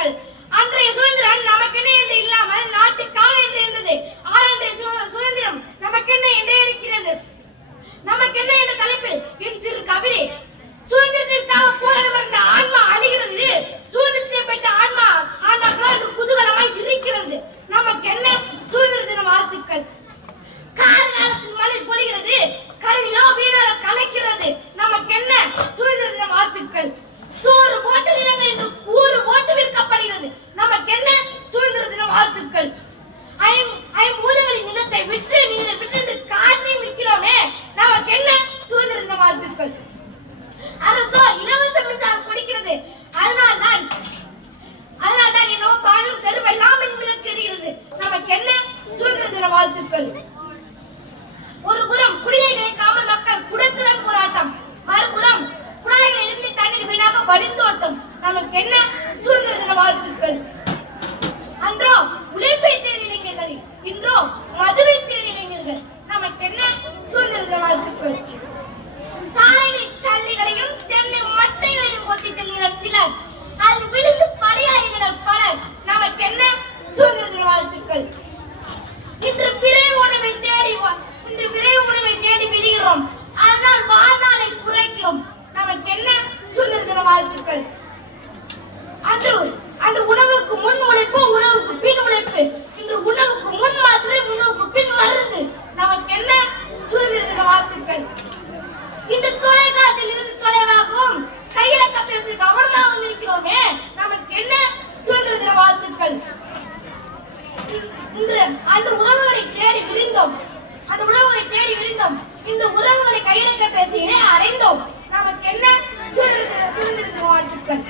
மக்கள் அன்று மக்கள் அரசோ இலவச மின்சாரம் கொடுக்கிறது. அதனால்தான் அதனால்தான் என்னவோ பாலும் தெருவெல்லாம் மின்விளக்குகிறது நமக்கு என்ன? சுதந்திர தின வாழ்த்துக்கள். ஒரு புறம் குடியை கிடைக்காமல் மக்கள் குடத்துடன் போராட்டம். மறுபுறம் குழாயில் இருந்து தண்ணீர் வீணாக வழிந்தோட்டம். நமக்கு என்ன? சுதந்திர தின வாழ்த்துக்கள். அந்த உறவுகளை தேடி விரிந்தோம். அந்த உறவுகளை தேடி விரிந்தோம். இந்த உறவுகளை கையிலக்க பேசியிலே அடைந்தோம். நமக்கு என்ன? சுதந்திரத்தின் வாழ்த்துக்கள்.